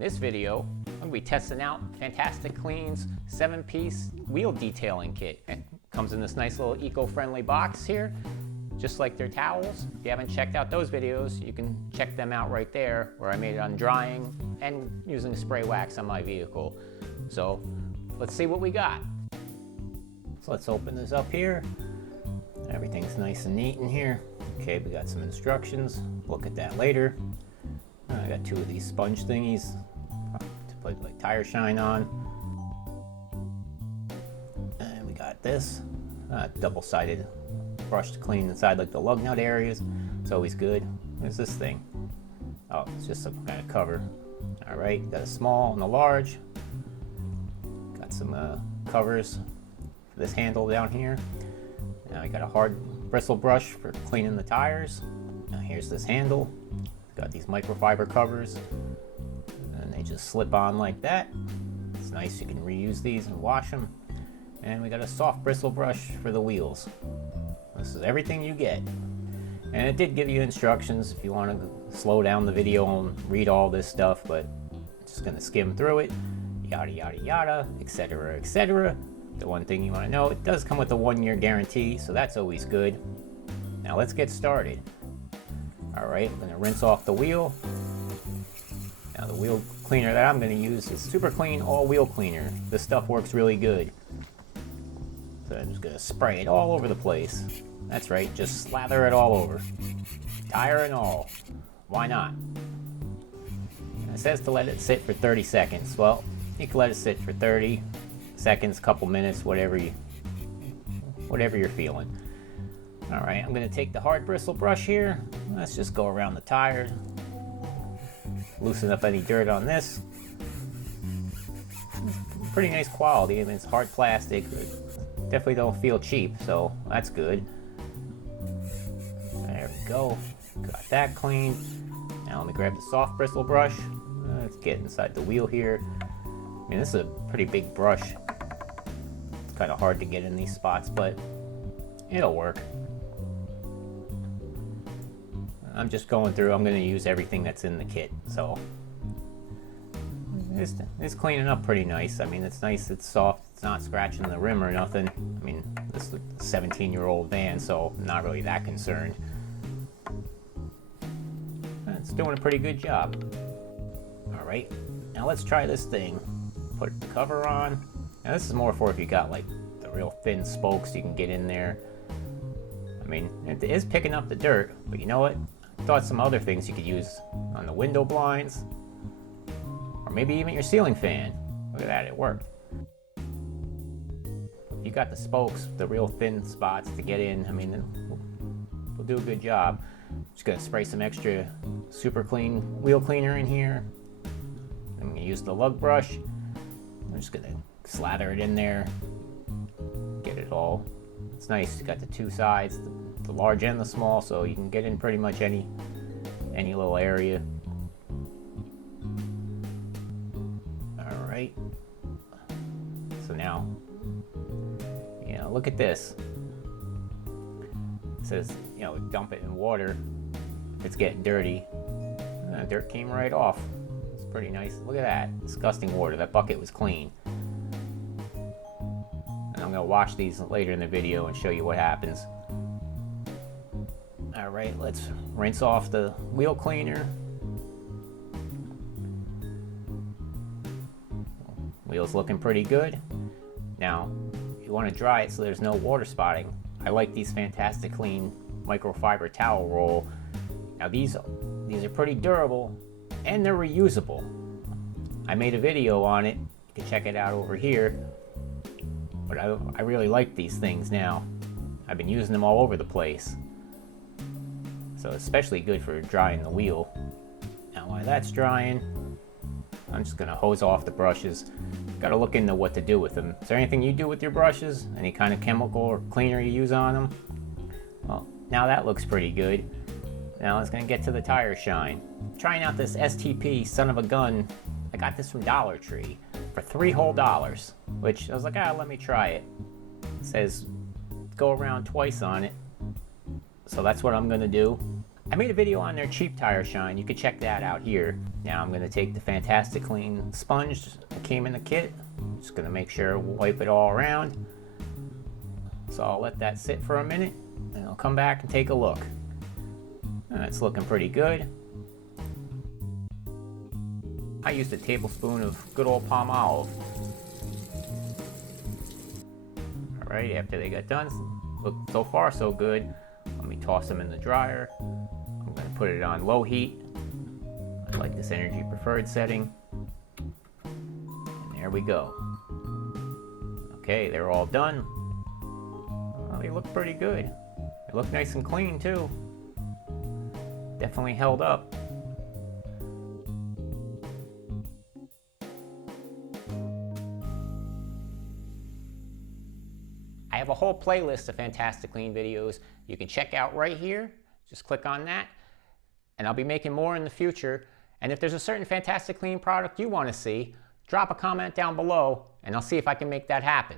In this video, I'm going to be testing out FantastiCLEAN's 7-piece wheel detailing kit. It comes in this nice little eco-friendly box here, just like their towels. If you haven't checked out those videos, you can check them out right there, where I made it on drying and using spray wax on my vehicle. So let's see what we got. So let's open this up here. Everything's nice and neat in here. Okay, we got some instructions. Look at that later. I got 2 of these sponge thingies to put like tire shine on. And we got this double-sided brush to clean inside like the lug nut areas. It's always good. What's this thing? Oh, it's just some kind of cover. All right, got a small and a large. Got some covers for this handle down here. Now we got a hard bristle brush for cleaning the tires. Now here's this handle. Got these microfiber covers, and they just slip on like that. It's nice, you can reuse these and wash them. And we got a soft bristle brush for the wheels. This is everything you get. And it did give you instructions if you want to slow down the video and read all this stuff, but I'm just going to skim through it. Yada yada yada, etc, etc. The one thing you want to know, it does come with a 1-year guarantee, so that's always good. Now let's get started. Alright, I'm going to rinse off the wheel. Now the wheel cleaner that I'm going to use is Super Clean All Wheel Cleaner. This stuff works really good. So I'm just going to spray it all over the place. That's right, just slather it all over. Tire and all. Why not? And it says to let it sit for 30 seconds. Well, you can let it sit for 30 seconds, couple minutes, whatever you're feeling. Alright, I'm going to take the hard bristle brush here. Let's just go around the tire. Loosen up any dirt on this. Pretty nice quality. I mean, it's hard plastic, but definitely don't feel cheap, so that's good. There we go. Got that clean. Now let me grab the soft bristle brush. Let's get inside the wheel here. I mean, this is a pretty big brush. It's kind of hard to get in these spots, but it'll work. I'm just going through, I'm going to use everything that's in the kit, so it's cleaning up pretty nice. I mean, it's nice, it's soft, it's not scratching the rim or nothing. I mean, this is a 17-year-old van, so I'm not really that concerned. It's doing a pretty good job. Alright, now let's try this thing. Put the cover on. Now this is more for if you got like the real thin spokes, you can get in there. I mean, it is picking up the dirt, but you know what? I thought some other things you could use on the window blinds, or maybe even your ceiling fan. Look at that, it worked. If you got the spokes, the real thin spots to get in, I mean, we'll do a good job. Just gonna spray some extra Super Clean Wheel Cleaner in here. I'm gonna use the lug brush. I'm just gonna slather it in there, get it all. It's nice, you got the 2 sides, the large and the small, so you can get in pretty much any little area. Alright. So now, you know, look at this. It says, you know, dump it in water if it's getting dirty. Dirt came right off. It's pretty nice. Look at that. Disgusting water. That bucket was clean. I'm going to wash these later in the video and show you what happens. Alright, let's rinse off the wheel cleaner. Wheel's looking pretty good. Now, you want to dry it so there's no water spotting. I like these FantastiCLEAN microfiber towel roll. Now these are pretty durable and they're reusable. I made a video on it. You can check it out over here. But I really like these things now. I've been using them all over the place. So especially good for drying the wheel. Now while that's drying, I'm just gonna hose off the brushes. Gotta look into what to do with them. Is there anything you do with your brushes? Any kind of chemical or cleaner you use on them? Well, now that looks pretty good. Now let's gonna get to the tire shine. Trying out this STP son of a gun. I got this from Dollar Tree for $3 whole, which I was like, let me try it. It says go around twice on it, so that's what I'm gonna do. I made a video on their cheap tire shine. You can check that out here. Now I'm going to take the FantastiCLEAN sponge that came in the kit. Just going to make sure wipe it all around. So I'll let that sit for a minute and I'll come back and take a look. It's looking pretty good. I used a tablespoon of good old palm olive. Alright, after they got done, look, so far so good. Let me toss them in the dryer. I'm going to put it on low heat. I like this energy preferred setting. And there we go. Okay, they're all done. Well, they look pretty good. They look nice and clean too. Definitely held up. I have a whole playlist of FantastiCLEAN videos you can check out right here. Just click on that. And I'll be making more in the future. And if there's a certain FantastiCLEAN product you want to see, drop a comment down below and I'll see if I can make that happen.